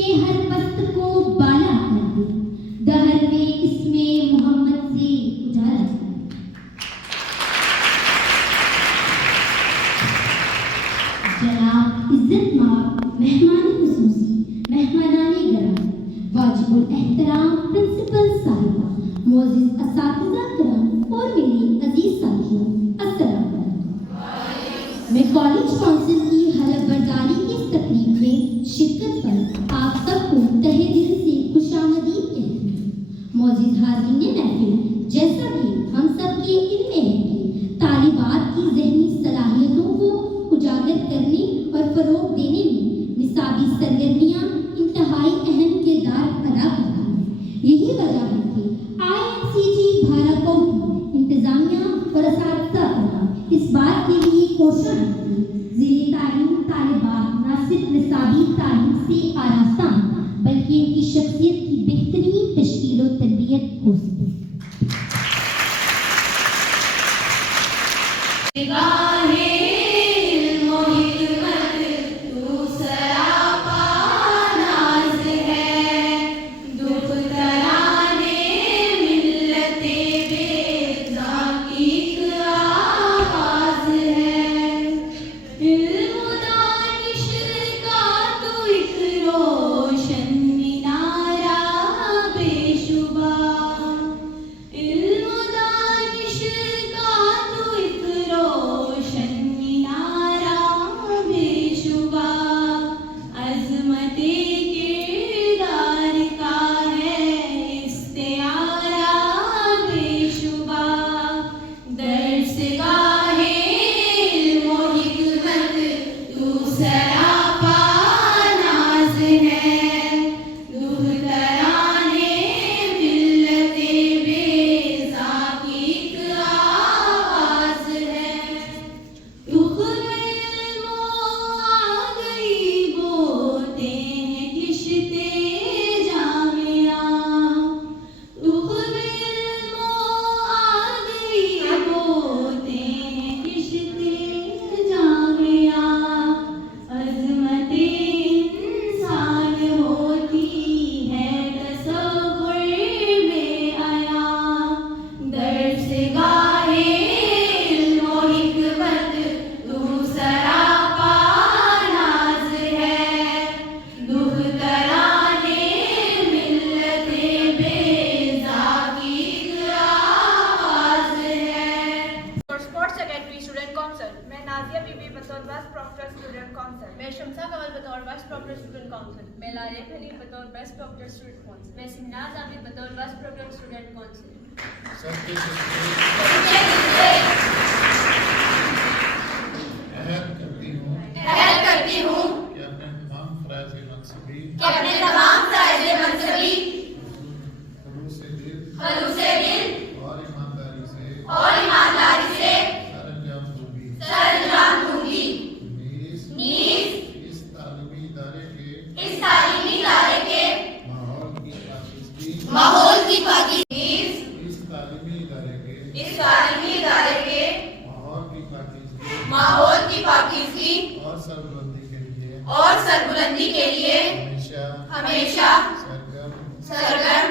سے ہر پست کو بالا کر دے، دہر میں اس میں محمد سے اجالا کر دے۔ جناب عزت مآب مہمان خصوصی، مہمانان گرامی، واجب الاحترام پرنسپل صاحبہ، معزز اساتذہ کرام اور میرے عزیز ساتھیوں، السلام علیکم۔ میں کالج کونسل کی حلف برداری کی اس تقریب میں شرکت پر آپ سب کو تہہ دل سے خوش آمدید کہتی ہوں۔ معزز حاضرین محفل، جیسا کہ ہم سب کے علم ہے کہ طالبات کی ذہنی صلاحیتوں کو اجاگر کرنے اور فروغ دینے میں نصابی سرگرمیاں انتہائی اہم کردار ادا کرتی ہیں۔ یہی وجہ ہے کہ INCG بھارت کی انتظامیہ اور اساتذہ کرام اس بات کے لیے کوشاں ہیں کہ زیر تعلیم طالبات نہ صرف نصابی تعلیم سے آراستہ ہوں بلکہ ان کی شخصیت کی بہترین تشکیل و تربیت ہو سکے۔ میں شمسا کمل بطور وائس پروگرام اسٹوڈنٹ کونسل، میں لاریا خلیل بطور بیسٹ پروگرام اسٹوڈنٹ کونسل، میں سمناز عامر بطور بیسٹ پروگرام اسٹوڈنٹ کونسل۔ عہد کرتی ہوں کہ اپنے تمام فرائض منصبی خلوص دل اور ایمانداری سے سر انجام دوں گی۔ نیز اس تعلیمی ادارے کے ماحول کی پاکیزگی ماحول کی پاکیزگی اور سربلندی کے لیے ہمیشہ سرگرم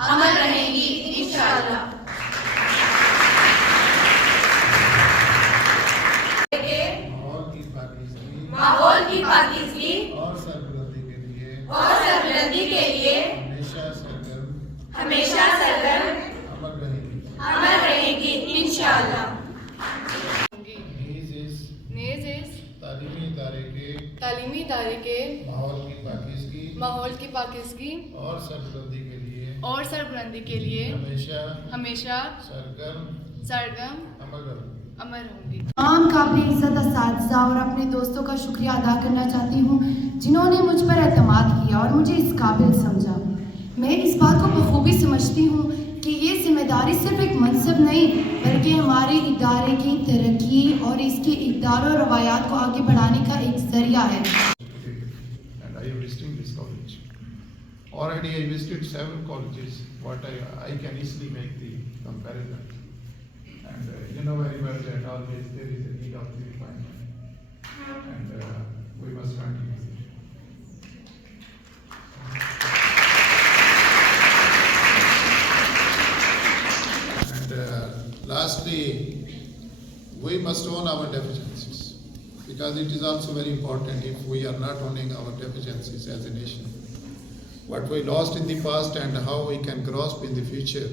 عمل رہیں گی انشاءاللہ۔ ماحول کی پاکیزگی اور سربلندی کے لیے ہمیشہ سرگرم عمل رہیں گی انشاءاللہ۔ نیز اس تعلیمی ادارے کے ماحول کی پاکیزگی اور سربلندی کے لیے ہمیشہ سرگرم عمل ہوں گی۔ تمام قابل عزت اساتذہ اور اپنے دوستوں کا شکریہ ادا کرنا چاہتی ہوں جنہوں نے مجھ پر اعتماد کیا اور مجھے اس قابل سمجھا۔ میں اس بات کو بخوبی سمجھتی ہوں کہ یہ ذمہ داری صرف ایک منصب نہیں بلکہ ہمارے ادارے کی ترقی اور اس کے اقدار و روایات کو آگے بڑھانے کا ایک ذریعہ ہے۔ Already I visited several colleges. What I can easily make the comparison. And you know very well that always there is a need of the refinement. And we must continue. must own our deficiencies, because it is also very important if we are not owning our deficiencies as a nation. What we lost in the past and how we can grasp in the future,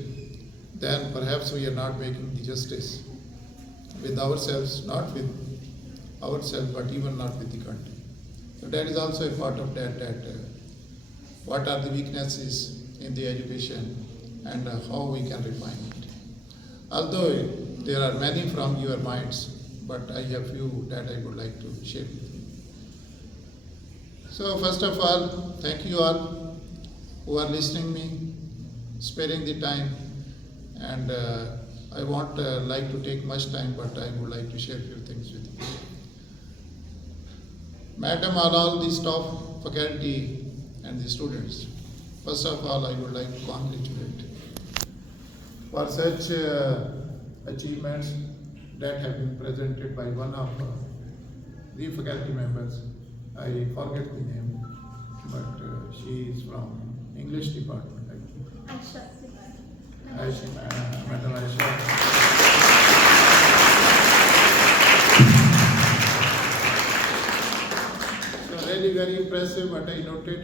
then perhaps we are not making the justice with ourselves, not with ourselves, but even not with the country. So that is also a part of that, what are the weaknesses in the education and how we can refine it. Although there are many from your minds, but I have few that I would like to share with you. So first of all, thank you all who are listening me, sparing the time, and I won't like to take much time, but I would like to share a few things with you. Madam, all the staff, faculty, and the students, first of all, I would like to congratulate for such achievements that have been presented by one of the faculty members. I forget the name, but she is from English department, I think. Aisha, Madam Aisha. So really very impressive what I noted,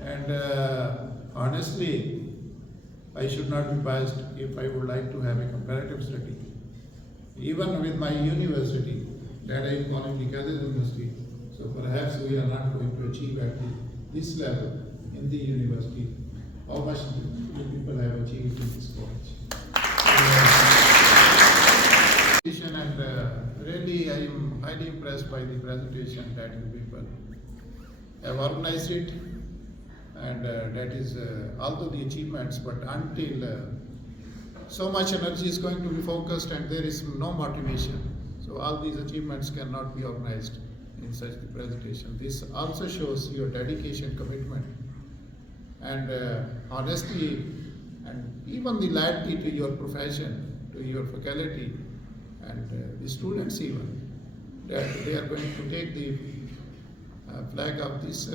and honestly, I should not be biased if I would like to have a comparative study. Even with my university, that I am calling the Kadir University, so perhaps we are not going to achieve at this level in the university. How much people have achieved in this college. And really, I am highly impressed by the presentation that you people have organized it. And that is, although the achievements, but until so much energy is going to be focused and there is no motivation, so all these achievements cannot be organized in such a presentation. This also shows your dedication, commitment, and honesty, and even the loyalty to your profession, to your faculty, and the students even, that they are going to take the flag of this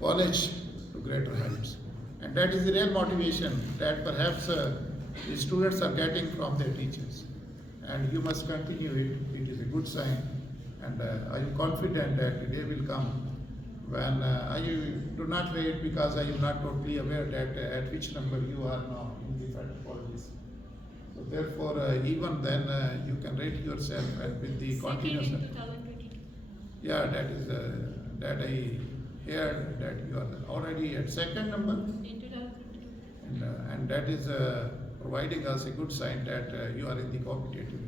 college to greater heights. And that is the real motivation that perhaps the students are getting from their teachers. And you must continue it. It is a good sign. And I am confident that the day will come when I do not wait, because I am not totally aware that at which number you are now in the federal colleges. So therefore, even then you can rate yourself with the continuous. In 2022. Yeah, that is that I heard that you are already at second number. In 2022. And that is providing us a good sign that you are in the competitive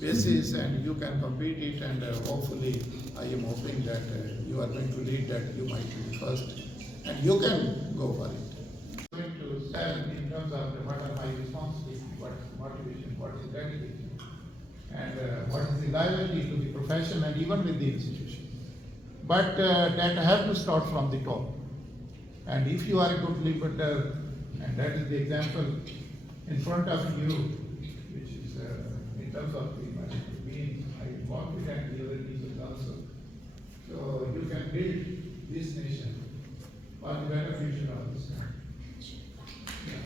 basis and you can compete it, and hopefully I am hoping that you are going to lead, that you might be first and you can go for it. Going to stand in terms of what are my responsibilities, what is the motivation, what is the dedication, and what is the loyalty to the profession and even with the institution. But that have to start from the top. And if you are a good leader, and that is the example in front of you, which is in terms of the being, I am confident the other teachers also. So you can build this nation for the beneficial of this country. Yeah.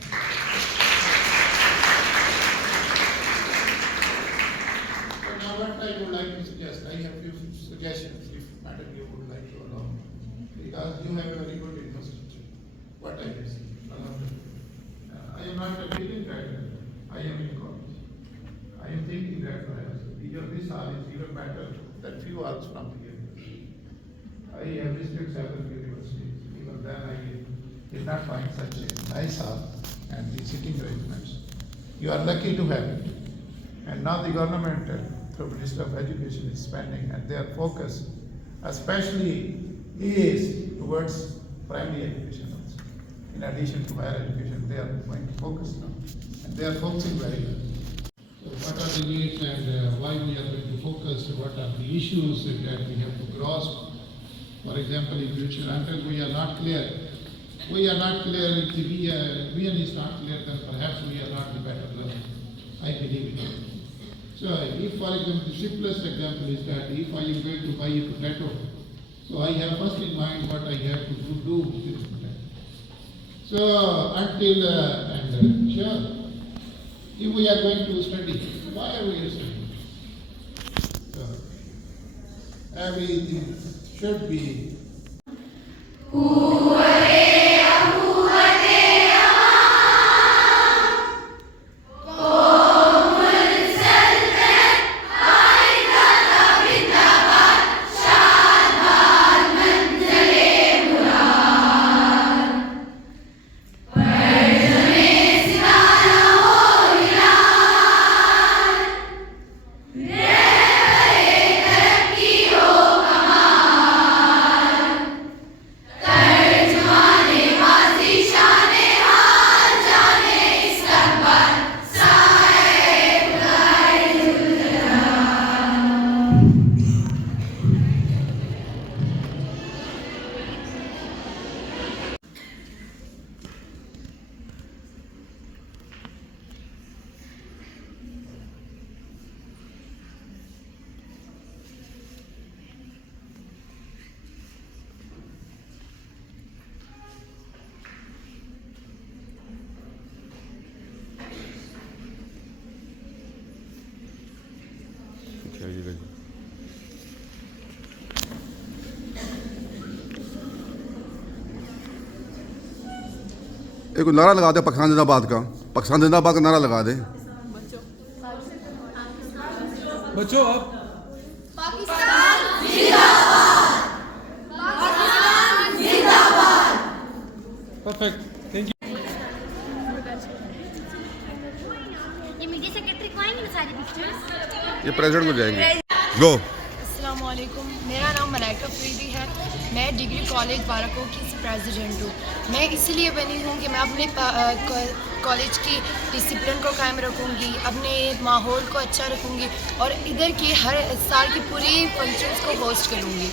So now what I would like to suggest, I have few suggestions if madam you would like to allow me, because you have a very good infrastructure. What I have seen. I am not a building writer. I am in college. I am thinking that perhaps this hall is even better than few halls from the university. I have visited several universities. Even then I did not find such a nice hall and the sitting arrangements. You are lucky to have it. And now the government, through Minister of Education, is spending, and their focus especially is towards primary education also. In addition to higher education, they are going to focus now, and they are focusing very well. So what are the needs and why we are going to focus, what are the issues that we have to grasp? For example, in future, until we are not clear, if the vision is not clear, then perhaps we are not the better learner. I believe it. So if, for example, the simplest example is that if I am going to buy a potato, so I have first in mind what I have to do with this potato. So until, sure, if we are going to study, whatever you say. So, everything should be. ایک نعرہ لگا دے پاکستان زندہ باد کا، پاکستان زندہ باد کا نعرہ لگا دے. بچوں اب پرفیکٹ. Thank you. یہ میڈیا سیکرٹری کو آئیں گے نا ساری پکچرز. یہ پریزیڈنٹ کو جائیں گے. گو. السلام علیکم، میرا نام ملائکہ فریدی ہے. میں ڈگری کالج بارکو کی پریزیڈنٹ ہوں. میں اسی لیے بنی ہوں کہ میں اپنے کالج کی ڈسپلن کو قائم رکھوں گی، اپنے ماحول کو اچھا رکھوں گی اور ادھر کی ہر سال کی پوری فنکشنز کو ہوسٹ کروں گی.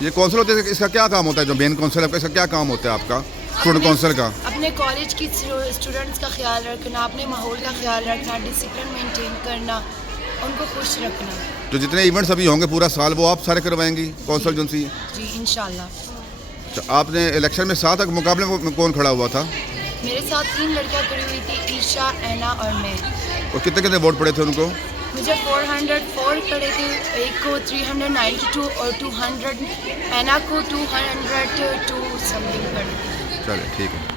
یہ کونسل ہوتے ہیں، اس کا کیا کام ہوتا ہے؟ جو مین کونسل ہے اس کا کیا کام ہوتا ہے آپ کا اسٹوڈنٹ کونسل کا؟ اپنے کالج کی اسٹوڈنٹس کا خیال رکھنا، اپنے ماحول کا خیال رکھنا، ڈسپلن مینٹین کرنا، ان کو خوش رکھنا. جو جتنے ایونٹس ابھی ہوں گے پورا سال وہ آپ سارے کروائیں گی کونسل جن سی؟ جی انشاءاللہ. آپ نے الیکشن میں 7 مقابلے میں کون کھڑا ہوا تھا؟ میرے ساتھ 3 لڑکیاں کھڑی ہوئی تھی، عیشا، اینا اور میں. اور کتنے ووٹ پڑے تھے ان کو؟ مجھے 404 پڑے تھے، ایک کو 392 اور 200، اینا کو 202 سم تھنگ پڑے. چلے ٹھیک ہے.